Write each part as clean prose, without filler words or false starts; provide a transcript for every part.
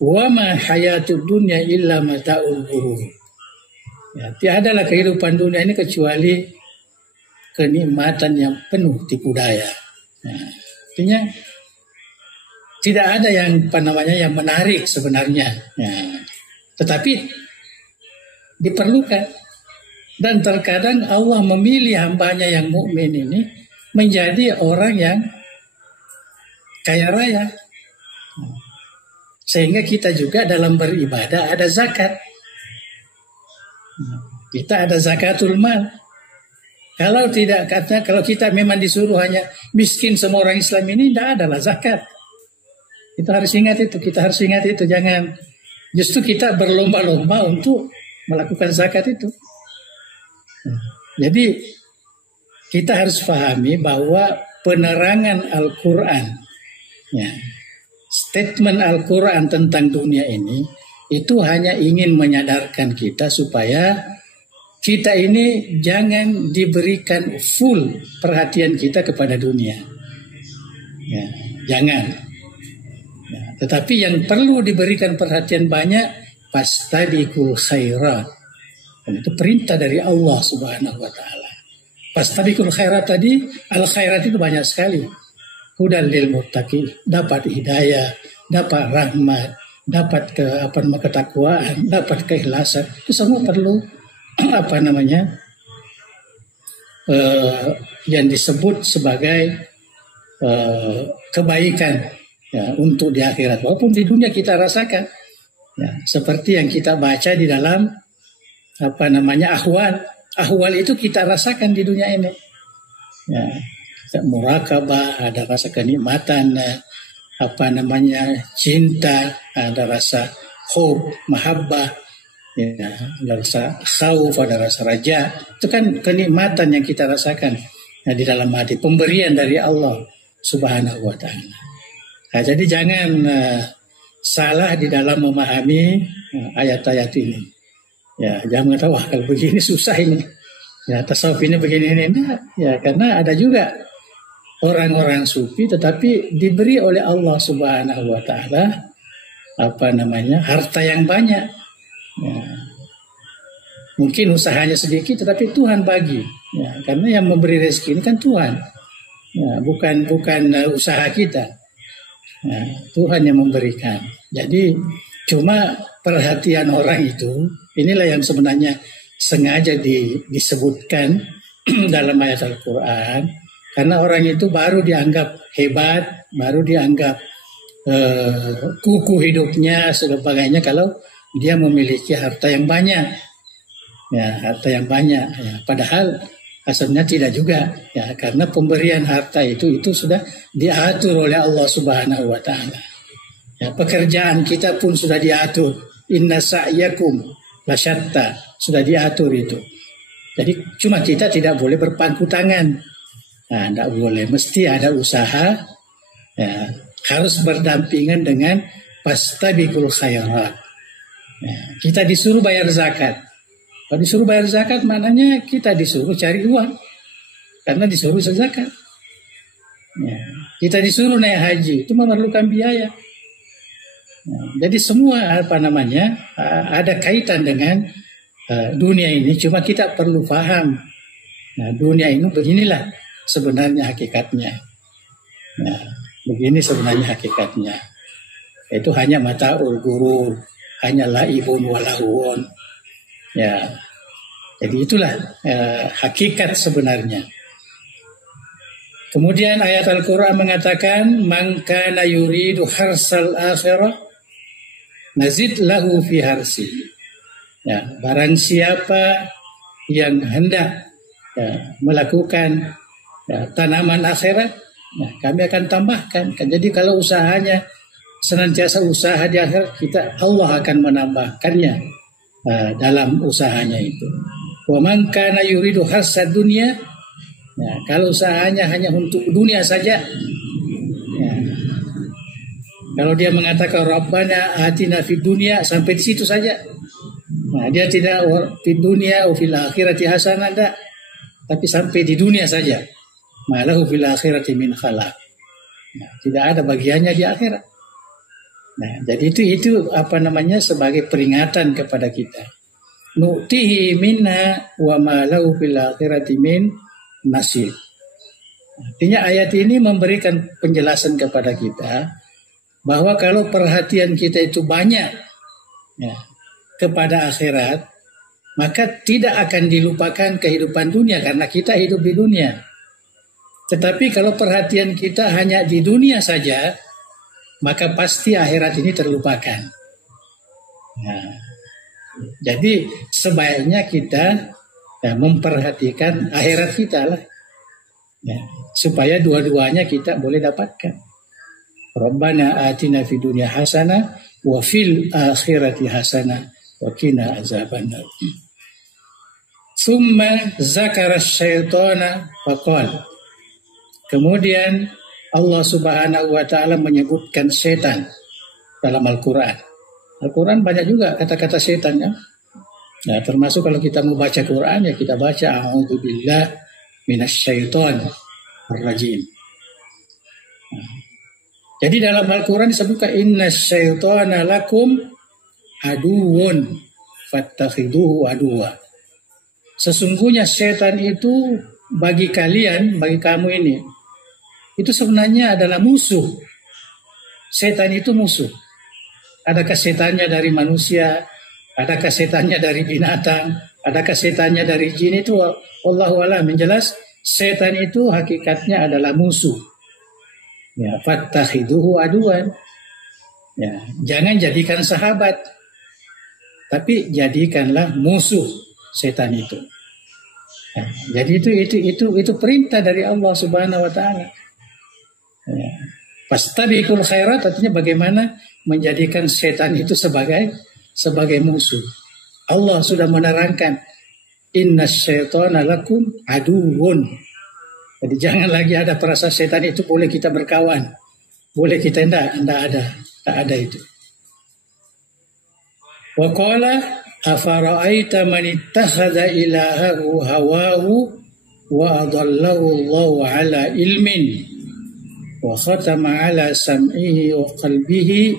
Wa ma hayatud dunya illa mata'ul ghurur. Ya, tiadalah kehidupan dunia ini kecuali kenikmatan yang penuh tipu daya. Nah, artinya tidak ada yang yang menarik sebenarnya. Ya, tetapi diperlukan. Dan terkadang Allah memilih hambanya yang mukmin ini menjadi orang yang kaya raya. Sehingga kita juga dalam beribadah ada zakat. Kita ada zakatul mal. Kalau kita memang disuruh hanya miskin semua orang Islam ini, tidak adalah zakat. Kita harus ingat itu. Jangan justru kita berlomba-lomba untuk melakukan zakat itu. Jadi kita harus pahami bahwa penerangan Al-Quran, ya, statement Al-Quran tentang dunia ini itu hanya ingin menyadarkan kita supaya kita ini jangan diberikan full perhatian kita kepada dunia. Ya, jangan. Ya, tetapi yang perlu diberikan perhatian banyak, fastabiqul khairat. Dan itu perintah dari Allah Subhanahu wa taala. Fastabiqul khairat tadi, al-khairat itu banyak sekali. Hudal lil muttaqin, dapat hidayah, dapat rahmat, dapat ketakwaan, dapat keikhlasan. Itu semua perlu yang disebut sebagai kebaikan, ya, untuk di akhirat. Walaupun di dunia kita rasakan, ya, seperti yang kita baca di dalam ahwal itu kita rasakan di dunia ini. Ya, murakabah, ada rasa kenikmatan, cinta, ada rasa khuf, mahabbah, ya, ada rasa khauf, ada rasa raja. Itu kan kenikmatan yang kita rasakan, ya, di dalam hati, pemberian dari Allah Subhanahu wa taala. Nah, jadi jangan salah di dalam memahami ayat-ayat ini. Ya, jangan kata, wah kalau begini susah ini. Ya, tasawuf ini begini ini. Nah, ya, karena ada juga orang-orang sufi tetapi diberi oleh Allah Subhanahu wa taala harta yang banyak. Ya. Mungkin usahanya sedikit tetapi Tuhan bagi. Ya, karena yang memberi rezeki ini kan Tuhan. Ya, bukan usaha kita. Ya, Tuhan yang memberikan. Jadi cuma perhatian orang itu, inilah yang sebenarnya sengaja disebutkan dalam ayat Al-Quran, karena orang itu baru dianggap hebat, baru dianggap kukuh hidupnya sebagainya kalau dia memiliki harta yang banyak, ya, harta yang banyak, ya, padahal asalnya tidak juga, ya, karena pemberian harta itu sudah diatur oleh Allah Subhanahu wa taala. Ya, pekerjaan kita pun sudah diatur. Inna sa'yakum lasyatta, sudah diatur itu. Jadi cuma kita tidak boleh berpangku tangan. Nah, tidak boleh, mesti ada usaha, ya, harus berdampingan dengan fastabiqul khairat. Ya, kita disuruh bayar zakat. Kalau disuruh bayar zakat maknanya kita disuruh cari uang karena disuruh zakat. Ya, kita disuruh naik haji, itu memerlukan biaya. Ya, jadi semua ada kaitan dengan dunia ini, cuma kita perlu paham. Nah, dunia ini beginilah sebenarnya hakikatnya. Nah, begini sebenarnya hakikatnya. Itu hanya mata'ul ghurur, hanya laibun walahun. Ya, jadi itulah hakikat sebenarnya. Kemudian ayat Al-Quran mengatakan, man kana yuridu harsal akhirah nazid lahu fi harsi. Ya, barang siapa yang hendak, ya, melakukan, ya, tanaman akhirat, nah, kami akan tambahkan. Jadi kalau usahanya senantiasa usaha di akhirat, Allah akan menambahkannya dalam usahanya itu. Wa man kana yuridu harsad dunya, ya, kalau usahanya hanya untuk dunia saja, ya, kalau dia mengatakan Rabbana atina fid dunya, sampai di situ saja. Nah, dia tidak fid dunya wa fil akhirati hasanah, tapi sampai di dunia saja. Malahu fil akhirati min khalaq. Nah, tidak ada bagiannya di akhirat. Nah, jadi itu apa namanya sebagai peringatan kepada kita. Nu'tihi minna wa ma lahu fil akhirati min nasib. Artinya ayat ini memberikan penjelasan kepada kita bahwa kalau perhatian kita itu banyak ya, kepada akhirat, maka tidak akan dilupakan kehidupan dunia karena kita hidup di dunia. Tetapi kalau perhatian kita hanya di dunia saja, maka pasti akhirat ini terlupakan. Nah, jadi sebaiknya kita memperhatikan akhirat kita lah, ya, supaya dua-duanya kita boleh dapatkan. Rabbana atina fid dunya hasanah wa fil akhirati hasanah wa qina azabannar. Tsumma zakara syaitana faqala. Kemudian Allah Subhanahu wa taala menyebutkan setan dalam Al-Qur'an. Al-Qur'an banyak juga kata-kata setan ya. Nah, termasuk kalau kita mau baca Quran ya kita baca a'udzubillah minasyaitonir rajim. Jadi dalam Al-Quran disebutkan innasyaitana lakum aduwwun fattakhiduhu aduwwa. Sesungguhnya setan itu bagi kalian, bagi kamu ini, itu sebenarnya adalah musuh. Setan itu musuh. Adakah setannya dari manusia? Adakah setannya dari binatang? Adakah setannya dari jin? Itu Wallahu a'lam. Yang jelas setan itu hakikatnya adalah musuh. Ya, fattakhiduhu aduan. Ya, jangan jadikan sahabat, tapi jadikanlah musuh setan itu. Ya, jadi itu perintah dari Allah Subhanahu wa taala. Ya. Fastabiqul khairat artinya bagaimana menjadikan setan itu sebagai musuh. Allah sudah menerangkan innasyaitana lakum aduwwun. Jadi jangan lagi ada perasa setan itu boleh kita berkawan. Boleh kita tidak ada itu. Wa qala afara'aita man ittakhadha ilahahu hawahu wa adallahu Allahu ala ilmin wa khatama ala sam'ihi wa qalbihi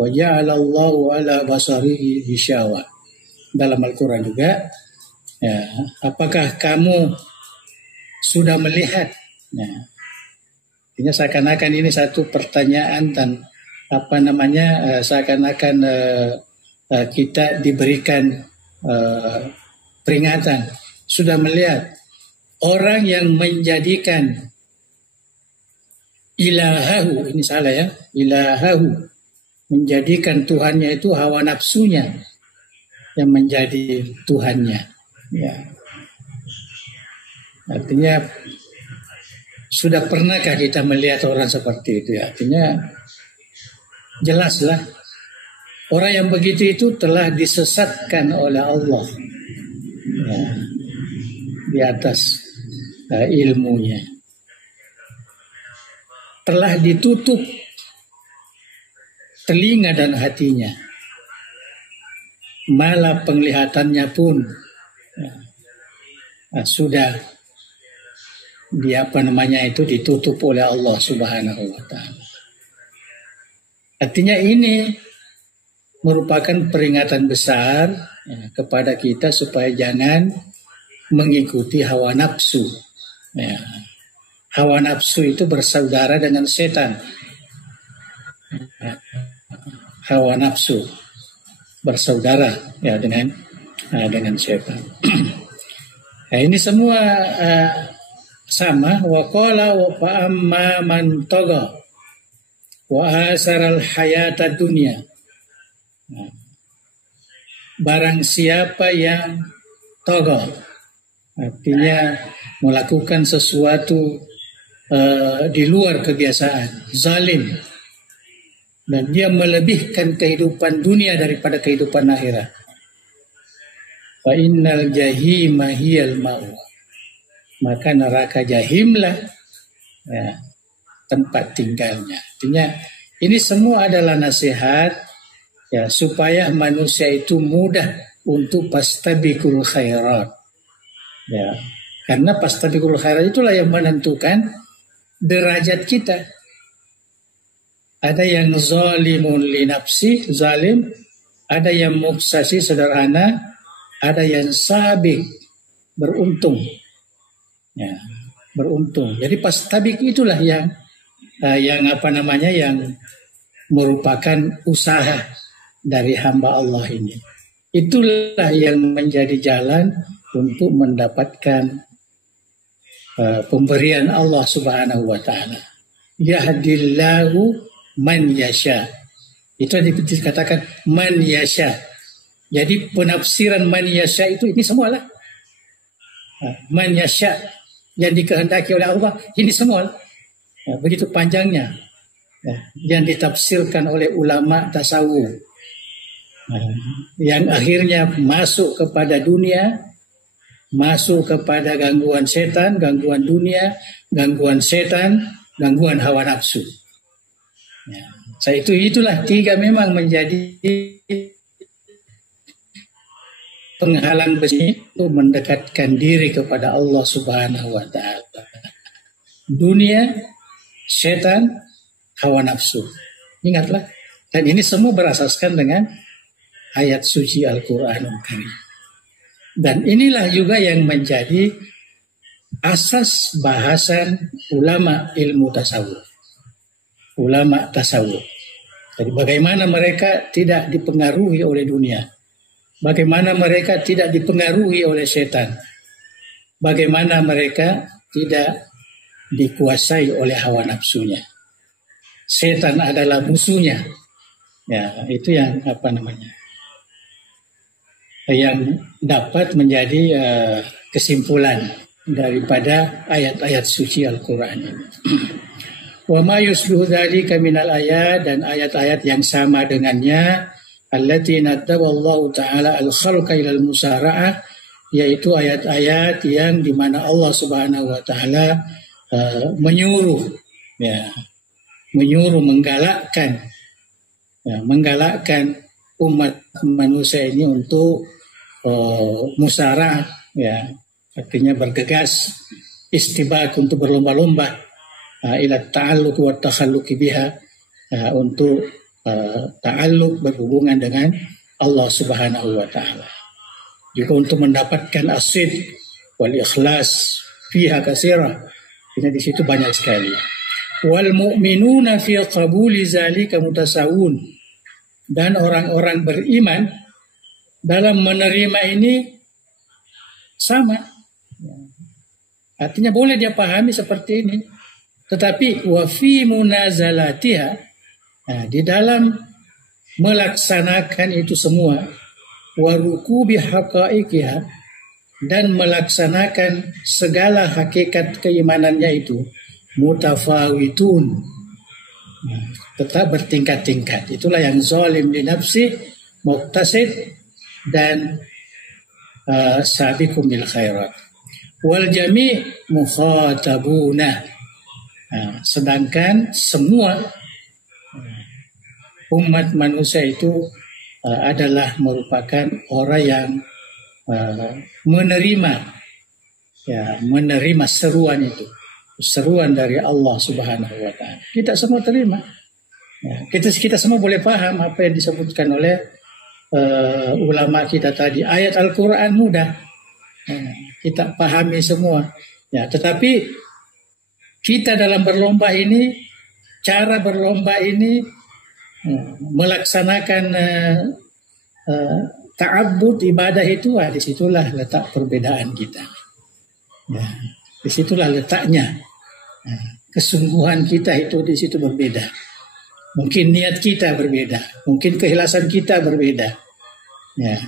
wa ja'ala Allahu ala basarihi gishawa. Dalam Al-Qur'an juga ya, apakah kamu sudah melihat? Nah, ini seakan-akan ini satu pertanyaan dan seakan-akan kita diberikan peringatan. Sudah melihat orang yang menjadikan ilahahu, ini salah ya, ilahahu, menjadikan Tuhannya itu hawa nafsunya yang menjadi Tuhannya. Ya. Artinya sudah pernahkah kita melihat orang seperti itu? Artinya jelaslah orang yang begitu itu telah disesatkan oleh Allah ya, di atas ilmunya. Telah ditutup telinga dan hatinya. Malah penglihatannya pun sudah ditutup oleh Allah Subhanahu wa taala. Artinya ini merupakan peringatan besar ya, kepada kita supaya jangan mengikuti hawa nafsu. Ya. Hawa nafsu itu bersaudara dengan setan. Hawa nafsu bersaudara ya dengan setan. Nah, ini semua sama. Wa qala wa fa'amma man tagha wa asaral hayata dunya. Nah, barang siapa yang tagha, artinya melakukan sesuatu di luar kebiasaan, zalim, dan dia melebihkan kehidupan dunia daripada kehidupan akhirat. Fa innal jahima hiyal ma'wa. Maka neraka jahimlah ya, tempat tinggalnya. Artinya ini semua adalah nasihat ya supaya manusia itu mudah untuk fastabiqul khairat. Ya, karena fastabiqul khairat itulah yang menentukan derajat kita. ada yang zalimun li nafsi, zalim, ada yang muksasi sederhana, ada yang sabik, beruntung. Ya, beruntung. Jadi pas tabik itulah yang yang merupakan usaha dari hamba Allah ini. Itulah yang menjadi jalan untuk mendapatkan pemberian Allah Subhanahu wa taala. Yahdillahu man yasha. Itu yang dikatakan man yasha. Jadi penafsiran man yasha itu ini semualah. Man yasha yang dikehendaki oleh Allah ini semua. Ya, begitu panjangnya. Ya, yang ditafsirkan oleh ulama tasawuf. Yang akhirnya masuk kepada dunia, masuk kepada gangguan setan, gangguan dunia, gangguan setan, gangguan hawa nafsu. Ya, itulah tiga memang menjadi penghalang besi untuk mendekatkan diri kepada Allah Subhanahu wa taala. Dunia, setan, hawa nafsu. Ingatlah, dan ini semua berasaskan dengan ayat suci Al-Qur'anul Karim. Dan inilah juga yang menjadi asas bahasan ulama ilmu tasawuf. Ulama tasawuf. Jadi bagaimana mereka tidak dipengaruhi oleh dunia. Bagaimana mereka tidak dipengaruhi oleh setan. Bagaimana mereka tidak dikuasai oleh hawa nafsunya. Setan adalah musuhnya. Ya, itu yang yang dapat menjadi kesimpulan daripada ayat-ayat suci Al-Quran ini. Wa ma yusluhu dzalika minal ayat, dan ayat-ayat yang sama dengannya allati naddaballahu ta'ala al-khalqa ilal musara'ah, yaitu ayat-ayat yang dimana Allah Subhanahu wa taala menyuruh menggalakkan umat manusia ini untuk musara'ah, ya, artinya bergegas, istibak, untuk berlomba-lomba, ila ta'alluq wa takhalluq biha, untuk ta'alluq, berhubungan dengan Allah Subhanahu wa taala. Juga untuk mendapatkan asid wal ikhlas fiha katsira. Ini di situ banyak sekali. Wal mu'minuna fi qabuli zalika mutasawun. Dan orang-orang beriman dalam menerima ini sama. Artinya boleh dia pahami seperti ini. Tetapi wa fi munazalatiha, di dalam melaksanakan itu semua, wa rukubi haqaiqiha, dan melaksanakan segala hakikat keimanannya itu, mutafawitun, tetap bertingkat-tingkat. Itulah yang zalim li nafsi, muqtasid, dan sabiqum bil khairat. Wal jami' mukhatabuna. Sedangkan semua umat manusia itu adalah merupakan orang yang menerima seruan itu, seruan dari Allah Subhanahu wa taala. Kita semua terima. Ya, kita semua boleh paham apa yang disebutkan oleh ulama kita tadi. Ayat Al-Quran mudah, kita pahami semua. Ya, tetapi kita dalam berlomba ini, cara berlomba ini, melaksanakan ta'abbud, ibadah itu, disitulah letak perbedaan kita. Ya, disitulah letaknya. Kesungguhan kita itu di situ berbeda. Mungkin niat kita berbeda, mungkin keikhlasan kita berbeda. Ya.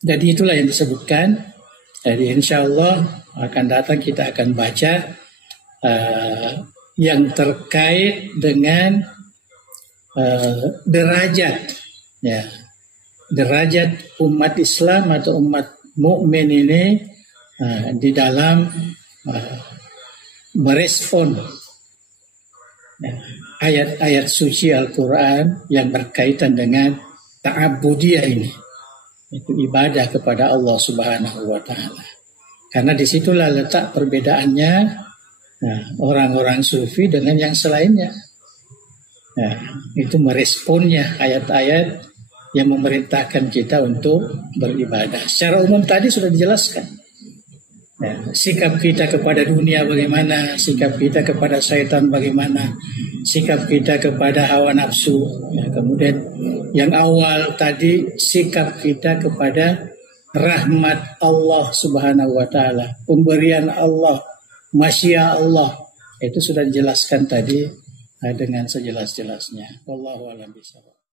Jadi itulah yang disebutkan. Jadi insya Allah akan datang kita akan baca yang terkait dengan derajat, ya, derajat umat Islam atau umat mukmin ini di dalam merespon ayat-ayat suci Al-Quran yang berkaitan dengan ta'abudiyah ini, itu ibadah kepada Allah Subhanahu wa taala. Karena disitulah letak perbedaannya orang-orang sufi dengan yang selainnya. Nah, itu meresponnya ayat-ayat yang memerintahkan kita untuk beribadah. Secara umum tadi sudah dijelaskan. Ya, sikap kita kepada dunia bagaimana, sikap kita kepada syaitan bagaimana, sikap kita kepada hawa nafsu. Ya, kemudian yang awal tadi sikap kita kepada rahmat Allah Subhanahu wa taala, pemberian Allah, masyiah Allah. Itu sudah dijelaskan tadi dengan sejelas-jelasnya. Wallahu a'lam bishawab.